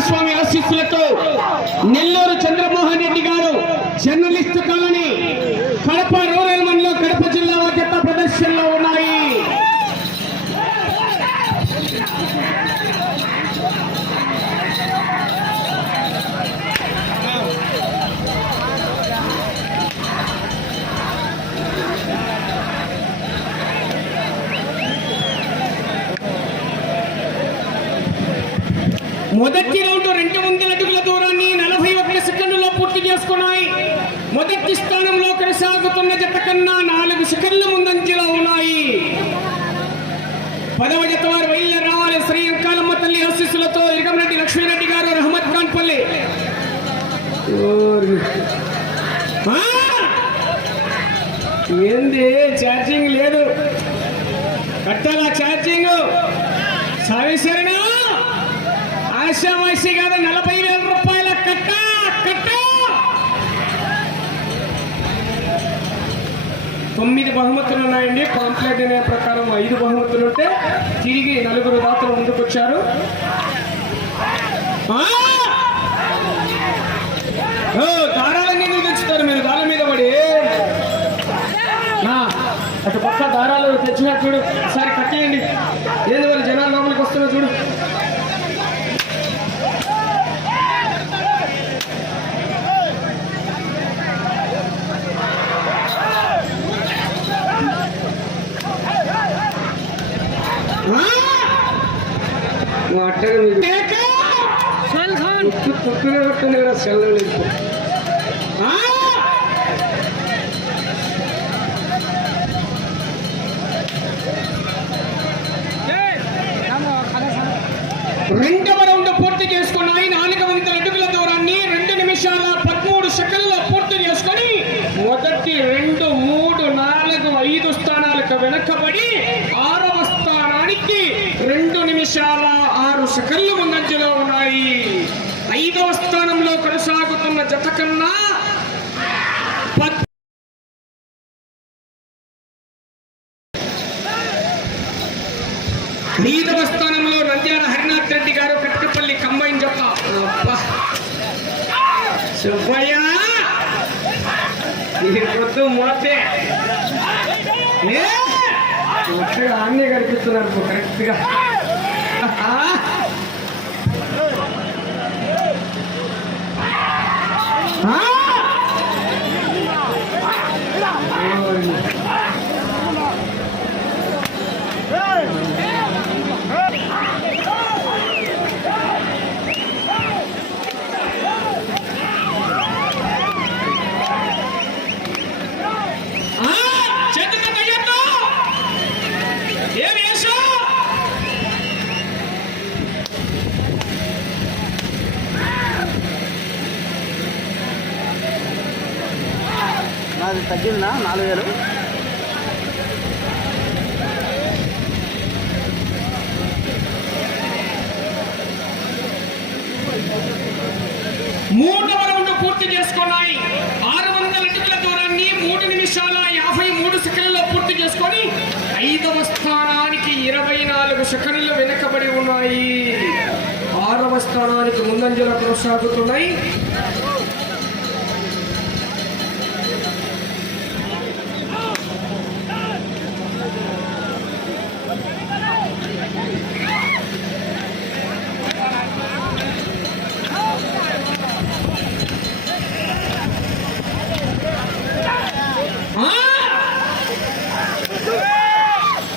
స్వామి ఆశీస్సులతో నెల్లూరు చంద్రమోహన్ రెడ్డి గారు journalist colony Kadapa rural మండలం కడప జిల్లా జత ప్రదర్శనలో ఉన్నాయి మొదటి రౌండ్ రెండు వందల అడుగుల దూరాన్ని నలభై ఒక్క సెకండ్లో పూర్తి చేసుకున్నాయి. మొదటి స్థానంలో కొనసాగుతున్న జత కన్నా నాలుగు సెకండ్ల ముందంజలో ఉన్నాయి. పదవ జత వారు బయలుదేరి రావాలి శ్రీ అంకాలమ్మ తల్లి ఆశీస్సులతో ఇరగంరెడ్డి లక్ష్మీరెడ్డి గారు రహమద్ ఖాన్ పల్లి. ఏంది? ఛార్జింగ్ లేదు. కట్టాలా ఛార్జింగ్? సవిశరణ ఆశామాషి కాదు నలభై వేల రూపాయల కట్ట కట్ట! తొమ్మిది బహుమతులు ఉన్నాయండి. పాంప్లెట్ అనే ప్రకారం ఐదు బహుమతులు ఉంటే తిరిగి నలుగురు దాతలు ముందుకొచ్చారు. దారాలన్నీ తెచ్చుతారు మీరు? దాని మీద పడి. అటు పక్క దారాలు తెచ్చినట్టు చూడు రెండవ రౌండ్ పూర్తి చేసుకున్నాయి. నాలుగు వందల అడుగుల దూరాన్ని రెండు నిమిషాల పదమూడు సెకండ్లలో పూర్తి చేసుకొని మొదటి రెండు మూడు నాలుగు ఐదు స్థానాలకు వెనకబడి ఆరవ స్థానానికి రెండు నిమిషాల ఆరు సెకండ్లు ముందంజలో ఉన్నాయి. ఐదవ స్థానంలో కొనసాగుతున్న జత కన్నా ఐదవ స్థానంలో నంద్యాల హరినాథ్ రెడ్డి గారు కట్టపల్లి కంబైన్ అబ్బా. సుబ్బయ్య! పొద్దు మోతే. ఆన్నే కనిపిస్తున్నారు కరెక్ట్గా. ఆ! నాలుగు వేలు. మూడు రౌండ్ పూర్తి చేసుకున్నాయి. ఆరు వందల అడుగుల దూరాన్ని మూడు నిమిషాల యాభై మూడు సెకండ్లలో పూర్తి చేసుకొని ఐదవ స్థానానికి ఇరవై నాలుగు సెకండ్లు వెనుకబడి ఉన్నాయి. ఆరవ స్థానానికి ముందంజలో కొనసాగుతున్నాయి ఆ!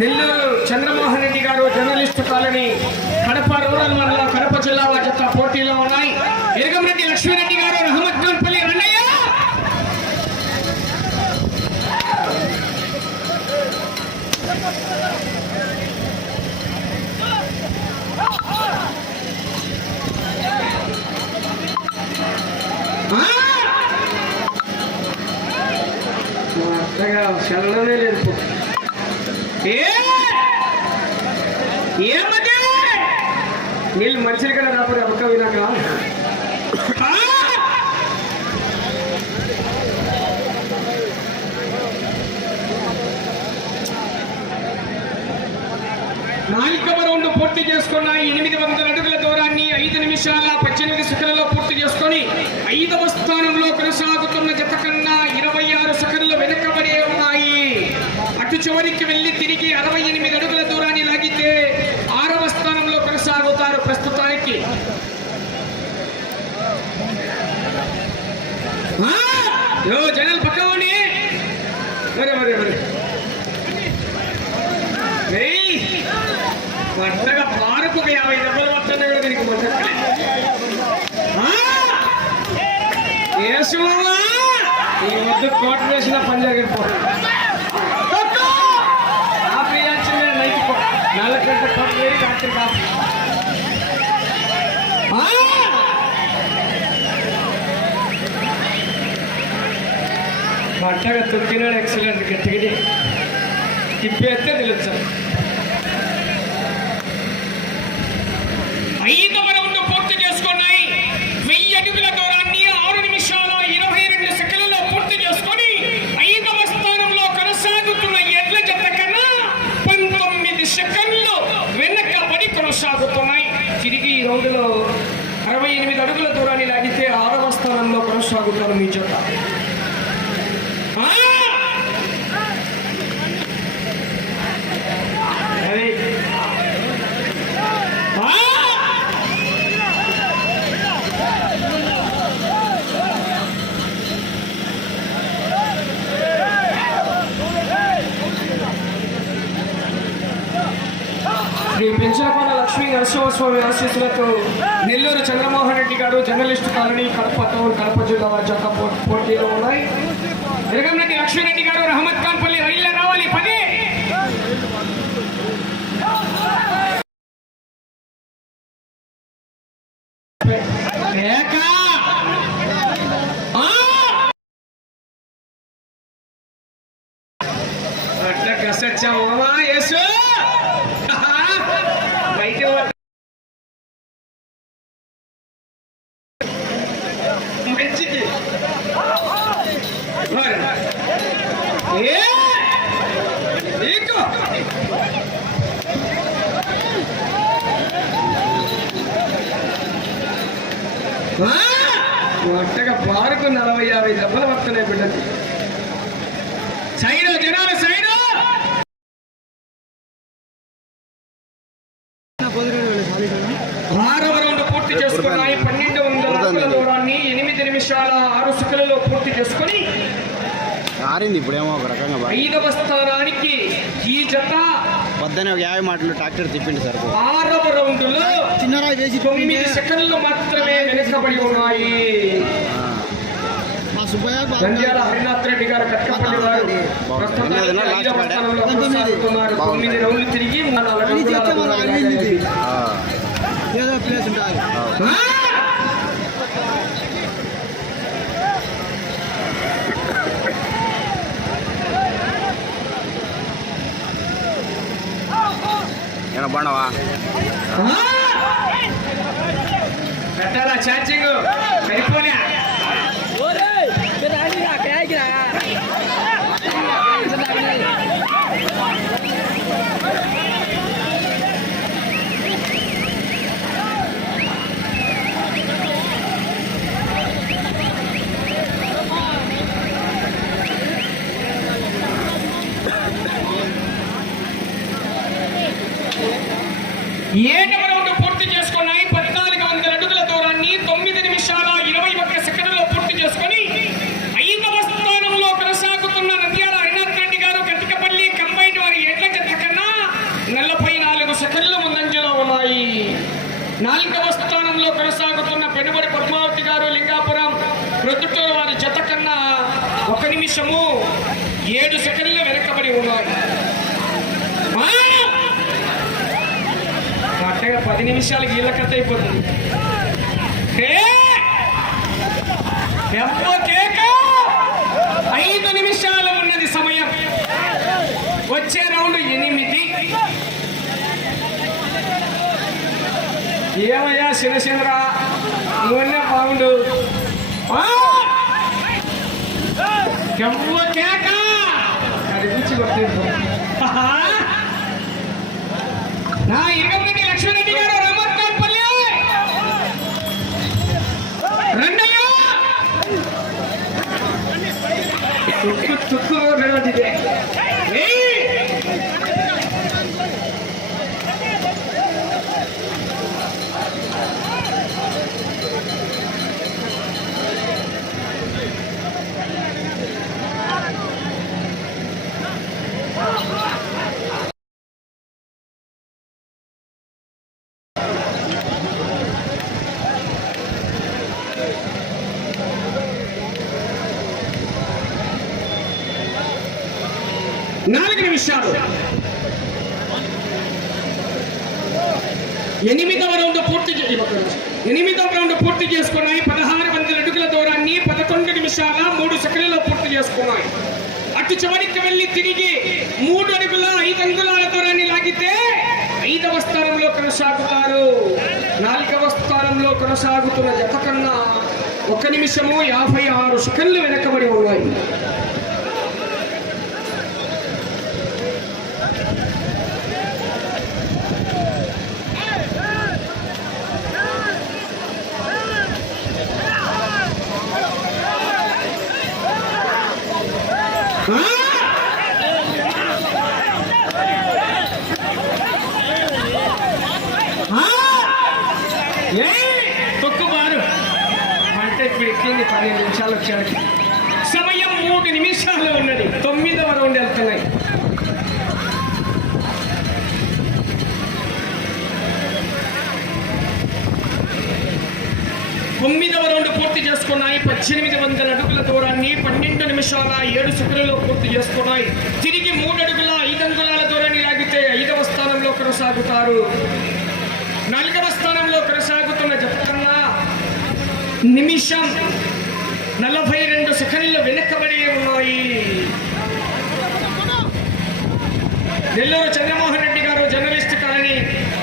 నెల్లూరు చంద్రమోహన్ రెడ్డి గారు జర్నలిస్టు కాలనీ కడప రూరల్ మండలం కడప జిల్లా జత పోటీలో ఉన్నాయి ఇరగంరెడ్డి లక్ష్మీరెడ్డి గారు అహ్మద్ గన్పల్లి రన్నయ్య ఆ! నీళ్ళు మంచిది కదా రాపు అబక్క వినాక నాలుగవ రౌండ్ పూర్తి చేసుకున్న ఎనిమిది వందల అడుగుల దూరాన్ని ఐదు నిమిషాల పద్దెనిమిది సెకండ్లలో పూర్తి చేసుకొని ఐదవ స్థానంలో కొనసాగుతున్న జత కన్నా ఇరవై ఆరు సెకండ్లు వెనుకబడే ఉన్నాయి. అటు చివరికి వెళ్ళి తిరిగి అరవై ఎనిమిది అడుగుల దూరాన్ని లాగితే ఆరవ స్థానంలో కొనసాగుతారు యో జనాలు పక్క ఉండి. మరే మరే మరే. ఏయ్! పట్టగా పారకు ఒక యాభై డబ్బులు వస్తుంది కూడా దీనికి! ఈ వద్దు కోట వేసిన పని జరిగిపో ఆపేయాల్సిందే నైట్ పో. నాలుగు గంటల కోట వేయి రాత్రి కాపు. ಹೊಟ್ಟಾಗ ತುಕ್ಕಿನಾಳ ಎಕ್ಸಲೆಂಟ್ ಗಟ್ಟಿಗೆ ತಿಪ್ಪೆ ಹತ್ತಿರದಿಲ್ಲ ಸರ್ ఒట్టగా పార్కు నలభై యాభై దెబ్బలు వస్తున్నాయి బిడ్డకి సైడ్ జనాలు సైడ్ ఆరవ రౌండ్ పూర్తి చేసుకున్నాయి. పన్నెండు వందల దూరాన్ని ఎనిమిది నిమిషాల ఆరు సెకండ్లలో పూర్తి చేసుకుని ఆరింది ఇప్పుడేమో ఒక రకంగా ఐదవ స్థానానికి ఈ జత ఒక యాభై మాటలు ట్రాక్టర్ తిప్పిండి సార్. ఆరవ రౌండ్లో చిన్నరా వేసి తొమ్మిది సెకండ్లు మాత్రమే వెనుకబడి ఉన్నాయి. మా సుబ్బయ్య నంద్యాల హరినాథ్ రెడ్డి గారు కట్టపల్లి వారు ప్రస్తుతానికి ఐదవ స్థానంలో కొనసాగుతున్నారు. తొమ్మిది రౌండ్లు తిరిగి నాలుగు అడుగుల దూరాన్ని లాగాయి. ఏదో ప్లేస్ ఉంటుంది ఆ! ఏమన్నా బాగున్నావా పెట్టాలా ఛార్జింగ్ సరిపోలే ఏడవ రౌండ్ పూర్తి చేసుకున్నాయి పద్నాలుగు వందల అడుగుల దూరాన్ని తొమ్మిది నిమిషాల ఇరవై ఒక్క సెకండ్లో పూర్తి చేసుకొని ఐదవ స్థానంలో కొనసాగుతున్న నంద్యాల హరినాథ్ రెడ్డి గారు గట్టికపల్లి కంబైన్ వారి ఎడ్ల జత కన్నా నలభై నాలుగు సెకండ్లు ముందంజలో ఉన్నాయి. నాలుగవ స్థానంలో కొనసాగుతున్న పెనుబడి పద్మావతి గారు లింగాపురం ప్రొద్దుటూరు వారి జత కన్నా ఒక నిమిషము ఏడు సెకండ్లు వెనకబడి ఉన్నాయి ఆ! దగ్గర పది నిమిషాలకి ఇళ్ళ కథ అయిపోతుంది. ఐదు నిమిషాలు ఉన్నది సమయం. వచ్చే రౌండ్ ఎనిమిది. ఏమయ్యా శివచంద్ర నువ్వన్నా బాగుండు. కనిపించి కొట్టేది నా ఇరగంరెడ్డి లక్ష్మణరెడ్డి గారు రమత్కాపల్లి నిమిషాలు ఎనిమిదవ రౌండ్ పూర్తి చే- ఒక్క నిమిషం. ఎనిమిదవ రౌండ్ పూర్తి చేసుకున్నాయి. పదహారు వందల అడుగుల దూరాన్ని పదకొండు నిమిషాల మూడు సెకండ్లలో పూర్తి చేసుకున్నాయి. అటు చివరికి వెళ్ళి తిరిగి మూడు అడుగుల ఐదు అంగుళాల దూరాన్ని లాగితే ఐదవ స్థానంలో కొనసాగుతారు. నాలుగవ స్థానంలో కొనసాగుతున్న జత కన్నా ఒక నిమిషము యాభై ఆరు సెకండ్లు వెనకబడి ఉన్నాయి తొక్కుబారు అంటే ఇప్పుడు ఎక్కింది పన్నెండు నిమిషాలు వచ్చాడు సమయం మూడు నిమిషాలు ఉన్నది. తొమ్మిదవ రౌండ్ వెళ్తున్నాయి. తొమ్మిదవ రౌండ్ పూర్తి చేసుకున్నాయి. పద్దెనిమిది వందల అడుగుల దూరాన్ని పన్నెండు నిమిషాల ఏడు సెకండ్లో పూర్తి చేసుకున్నాయి. తిరిగి మూడు అడుగుల ఐదు అంగుళాల దూరాన్ని లాగితే ఐదవ స్థానంలో కొనసాగుతారు. నాలుగవ స్థానంలో కొనసాగుతున్న జత నిమిషం నలభై రెండు సెకండ్లు వెనుకబడి ఉన్నాయి. నెల్లూరు చంద్రమోహన్ రెడ్డి గారు జర్నలిస్ట్ కాలనీ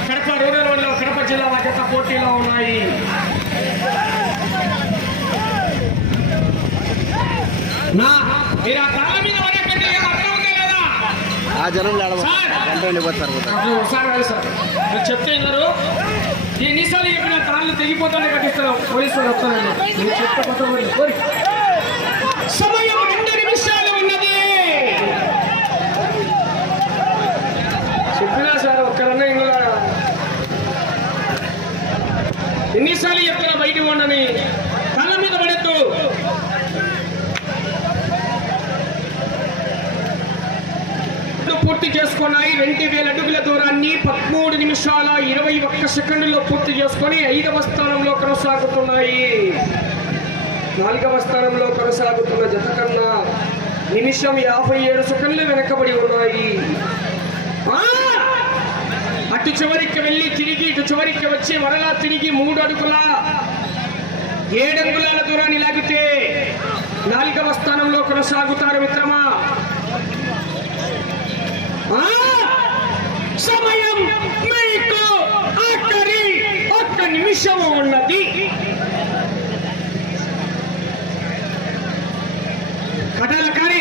కడప రూరల్ వల్ల కడప జిల్లా జత పోటీలో ఉన్నాయి. నా మీరు ఆ మీద ఆ జనం సార్! చెప్తే విన్నారు ఎన్నిసార్లు చెప్పిన తాళ్ళు తెగిపోతానే కట్టిస్తారు పోలీసులు ఊరి. సమయం రెండు నిమిషాలు ఉన్నది. చెప్పినా సార్ ఒక్కరన్నా ఇందులో ఎన్నిసార్లు చెప్తున్నా బయట ఉండని తల మీద పడద్దు పూర్తి చేసుకున్నాయి రెండు వేల అడుగుల దూరాన్ని పదమూడు నిమిషాల ఇరవై ఒక్క సెకండ్లో పూర్తి చేసుకొని ఐదవ స్థానంలో కొనసాగుతున్నాయి. నాలుగవ స్థానంలో కొనసాగుతున్న జత కన్నా నిమిషం యాభై ఏడు సెకండ్లు వెనకబడి ఉన్నాయి. అటు చివరికి వెళ్ళి తిరిగి ఇటు చివరికి వచ్చి మరలా తిరిగి మూడు అడుగుల ఏడు దూరాన్ని లాగితే నాలుగవ స్థానంలో కొనసాగుతారు మిత్రమా. సమయం మీకు ఆఖరి ఒక్క నిమిషం ఉన్నది. కటల కానీ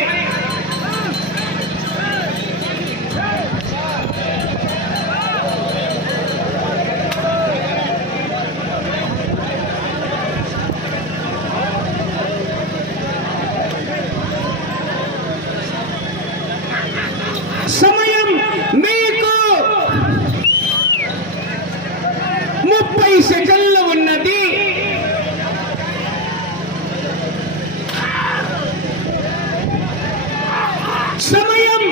సమయం మీకు ముప్పై సెకండ్లు ఉన్నది సమయం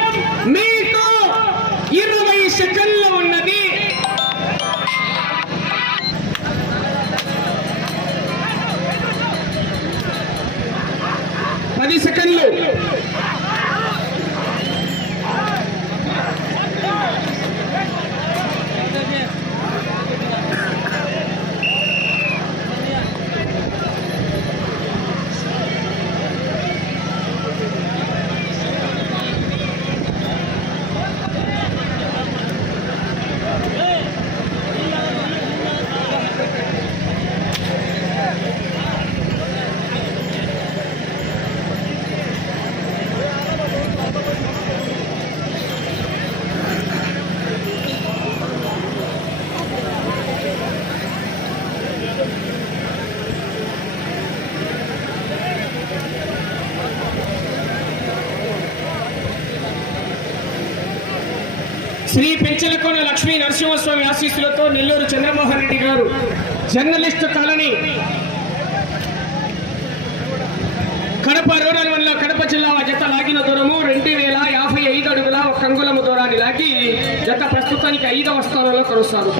మీకు ఇరవై సెకండ్లు ఉన్నది పది సెకండ్లు శ్రీ పెంచలకోన లక్ష్మీ నరసింహస్వామి ఆశీస్సులతో నెల్లూరు చంద్రమోహన్ రెడ్డి గారు జర్నలిస్టు కాలనీ కడప రూరల్ వల్ల కడప జిల్లా జత లాగిన దూరము రెండు వేల యాభై ఐదు అడుగుల ఒక అంగుళము దూరాన్ని లాగి జత ప్రస్తుతానికి ఐదవ స్థానంలో సార్.